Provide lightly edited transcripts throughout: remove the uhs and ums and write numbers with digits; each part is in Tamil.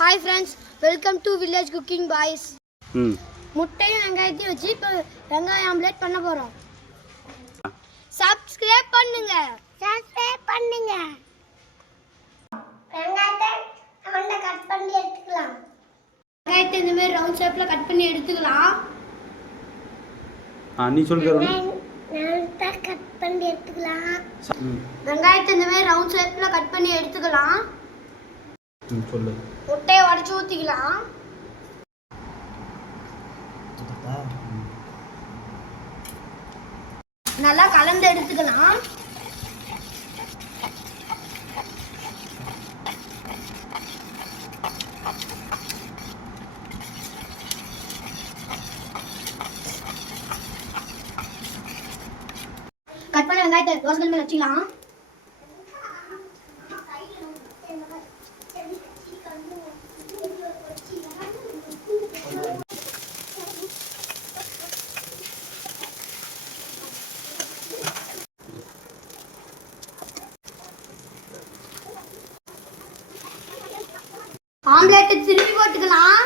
Hi friends, welcome to Village Cooking Boys. முட்டையும் வெங்காயத்தையும் வச்சு இப்போ வெங்காயம் ஆம்லெட் பண்ண போறோம். Subscribe பண்ணுங்க. வெங்காயத்தை நம்ம கட் பண்ணி எடுத்துக்கலாம். வெங்காயத்தை இந்த மாதிரி ரவுண்ட் ஷேப்ல கட் பண்ணி எடுத்துக்கலாம். நீ சொல்லுங்க. நான் கட் பண்ணி எடுத்துக்கலாம். வெங்காயத்தை இந்த மாதிரி ரவுண்ட் ஷேப்ல கட் பண்ணி எடுத்துக்கலாம். சொல்லு. முட்டையை உடைச்சு ஊத்திக்கலாம். நல்லா கலந்து எடுத்துக்கலாம். கட் பண்ண வெங்காயத்தை தோசைக்கல் மேல வச்சுக்கலாம். ஆம்லெட்டை திருப்பி போட்டுக்கலாம்.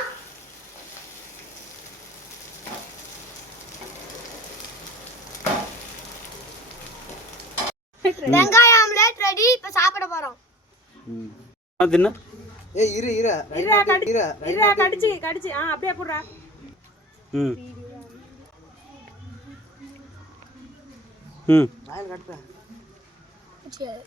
வெங்காய ஆம்லெட் ரெடி. இப்ப சாப்பிட போறோம். தின்ன கடிச்சு அப்படியே போடுறா. சரி.